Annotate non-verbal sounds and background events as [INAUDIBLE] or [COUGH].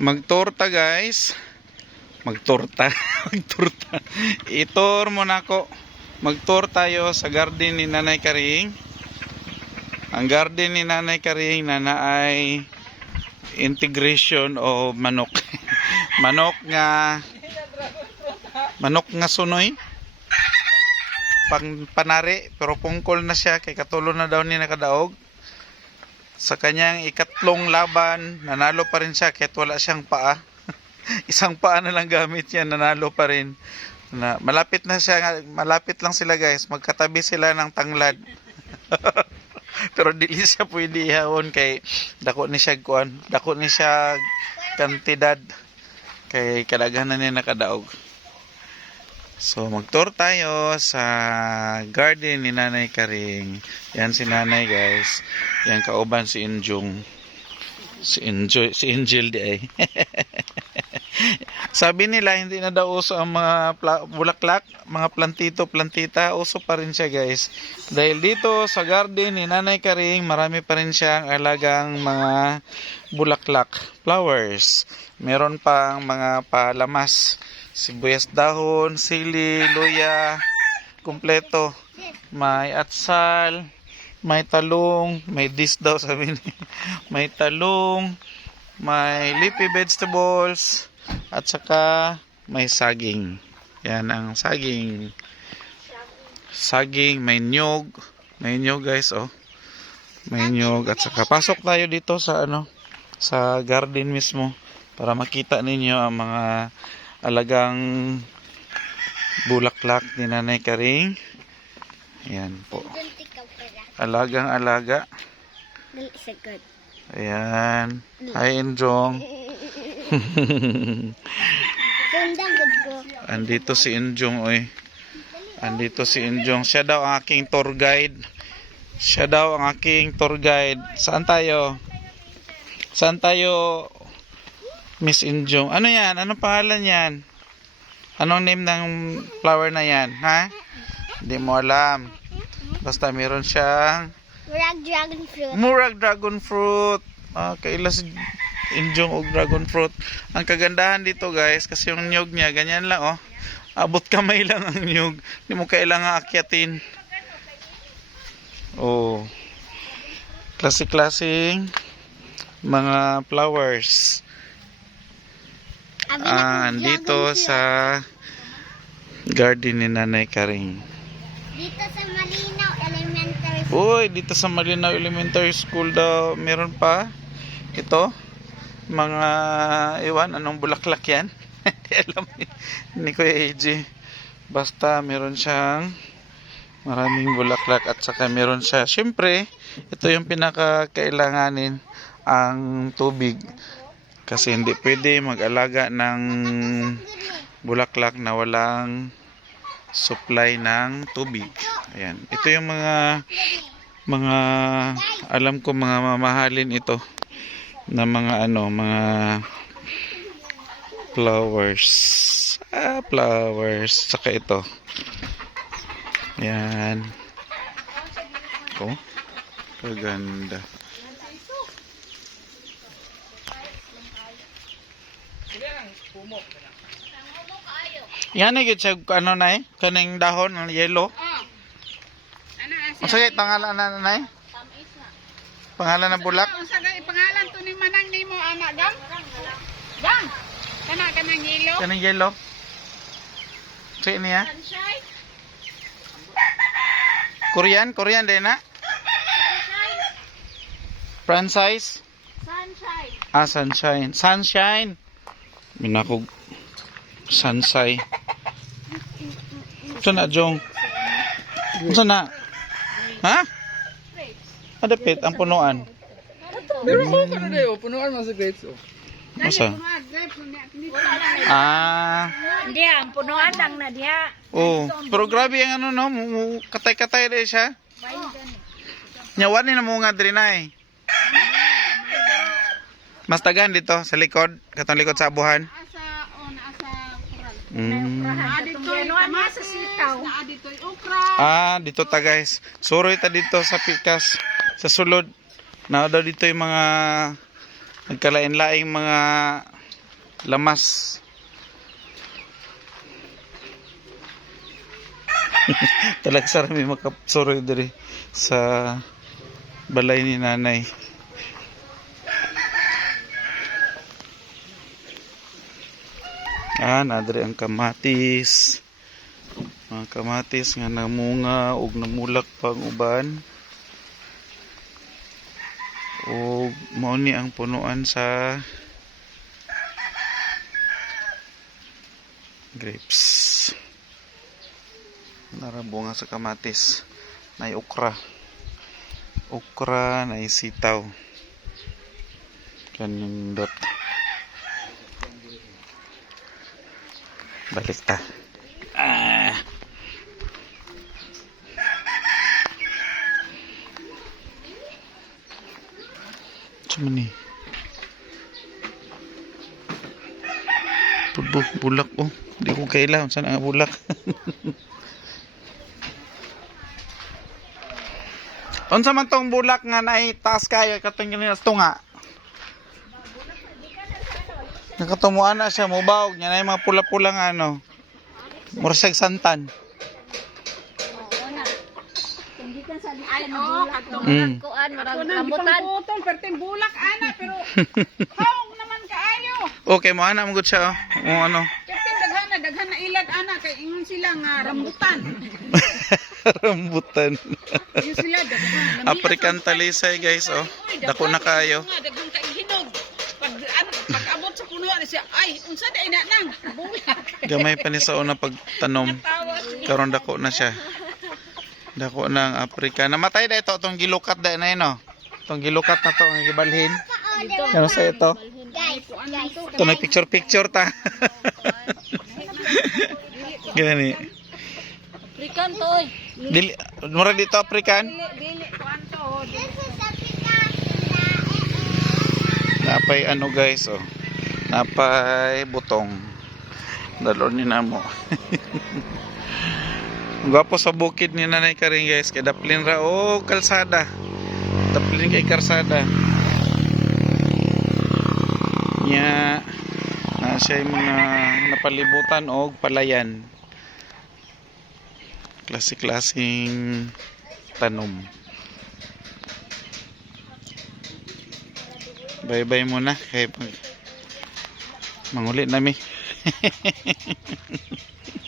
Magtorta guys. Magtorta. [LAUGHS] Magtorta. Itor mo na ako. Magtour tayo sa garden ni Nanay Karing. Ang garden ni Nanay Karing na ay integration o manok. [LAUGHS] manok nga manok nga sunoy. Pang panari pero pungkol na siya kay katulo na daw ni nakadaog. Sa kanyang ikatlong laban, nanalo pa rin siya kahit wala siyang paa. [LAUGHS] Isang paa na lang gamit niya, nanalo pa rin. Na, malapit na siya, malapit lang sila guys, magkatabi sila ng tanglad. [LAUGHS] Pero dili siya pwede ihawon kay dako ni siya kuan, dako ni siya kantidad kay kadaghanan niya nakadaog. So magtour tayo sa garden ni Nanay Karing. Yan si Nanay guys. Yan kauban si Injong. Si Enjoy, si Angel di ay. [LAUGHS] Sabi nila hindi na daw uso ang mga bulaklak, mga plantito, plantita, uso pa rin siya guys. Dahil dito sa garden ni Nanay Karing, marami pa rin siyang alagang mga bulaklak, flowers. Meron pang mga palamas, sibuyas dahon, sili, luya, kumpleto. May atsal, may talong, may dis daw [LAUGHS] sabi ni. May talong, may leafy vegetables, at saka may saging. Yan ang saging. Saging, may nyog. May nyog guys, oh. May nyog. At saka pasok tayo dito sa ano, sa garden mismo para makita ninyo ang mga alagang bulaklak ni Nanay Karing. Yan po. Alagang alaga. Ayan. Hi, ko. [LAUGHS] Andito si Injong, oy. Andito si Injong. Siya daw ang aking tour guide. Siya daw ang aking tour guide. Saan tayo? Saan tayo, Miss Injong? Ano yan? Anong pangalan yan? Anong name ng flower na yan? Ha? Hindi mo alam. Basta meron siyang Murag dragon fruit. Murag dragon fruit. Ah, kailas injong og dragon fruit. Ang kagandahan dito guys, kasi yung nyug niya, ganyan lang oh. Abot kamay lang ang nyug. Hindi mo kailangan akyatin. Oh. Klase-klaseng mga flowers. Ah, fruit. sa garden ni Nanay Karing. Dito sa Malinaw Elementary School. Uy, dito sa Malinaw Elementary School daw, meron pa. Ito, mga, iwan, anong bulaklak yan? Hindi [LAUGHS] alam ni, ni Kuya AJ. Basta meron siyang maraming bulaklak at saka meron siya. Siyempre, ito yung pinakakailanganin ang tubig. Kasi hindi pwede mag-alaga ng bulaklak na walang supply ng tubig. Ayan. Ito yung mga mga alam ko mga mamahalin ito na mga ano, mga flowers. Ah, flowers. Saka ito. Ayan. Oh. Kaganda. Yan ay siya ano na eh, kaning dahon ng yellow. Ang sagay pangalan na nanay? Pangalan ng bulak? Ang sagay pangalan to ni manang nimo anak gam. Gam. Kana kanang ilo. Kaning yellow. Sa niya? Sunshine. Korean, Korean din na. Franchise. Sunshine. Ah, sunshine. Sunshine. Minakog. Sansay. Saan na, Jong? Saan na? Ha? Adapit, ang punuan. Pero ko ka na dayo, punuan mo sa grapes oh. Masa? Ah. Hindi, ang punuan lang na diya. Oh, pero grabe ang ano no, katay-katay rin siya. Nyawan ni na mga diri na eh. Mas tagan dito sa likod, katong likod sa abuhan. asa on asa kural. Mm. Aditoy Kinuha sa sitaw. Na aditoy okra. Ah, dito ta guys. Suroy ta dito sa pikas sa sulod. Na daw dito yung mga nagkalain-laing mga lamas. [LAUGHS] Talag sa may makapsoroy diri sa balay ni nanay. Ah, nadiri ang kamatis. Mga kamatis nga namunga ug namulak pang uban. Ug mao ni ang punuan sa grapes. Narabunga sa kamatis. Nay okra. Okra, nay sitaw. Kanindot. Balik ta. Ah. Cuma ni. Pudbo, bulak oh. Di ko kailangan. Saan ang bulak? [LAUGHS] Unsa man tong bulak nga naay taas kayo katong tunga? Nakatumuan na siya mubaw nya nay mga pula-pula nga ano. Mursag santan. Ay, oo, katong Mm. kuan, di rambutan. putol, perting bulak, ana, pero [LAUGHS] haong naman kaayo. Okay, mo ana mo gud siya oh. O ano. Perting daghan na, daghan na ilad, ana, kay ingon sila nga rambutan. [LAUGHS] Rambutan. Yun sila, daghan. African talisay guys oh. Dako na kayo. Nga, daghang siya, ay, unsa na nang, bulak. Gamay pa ni sa una pagtanom. Karon dako na siya. Dako na ang Africa. Namatay na ito itong gilukat da na yun oh. Itong gilukat na to ang gibalhin. Ano sa ito? Ito na picture picture ta. [LAUGHS] Gani. African to. Dili, mura dito African. Dili, is Africa. Napay ano guys oh. Napay butong. Dalon ni namo. [LAUGHS] Gwapo sa bukid ni Nanay Karing guys. Kay daplin ra oh kalsada. Daplin kay kalsada. Nya na siya yung mga napalibutan og palayan. Klase-klaseng tanom. Bye-bye muna kay pag- manguli nami. [LAUGHS]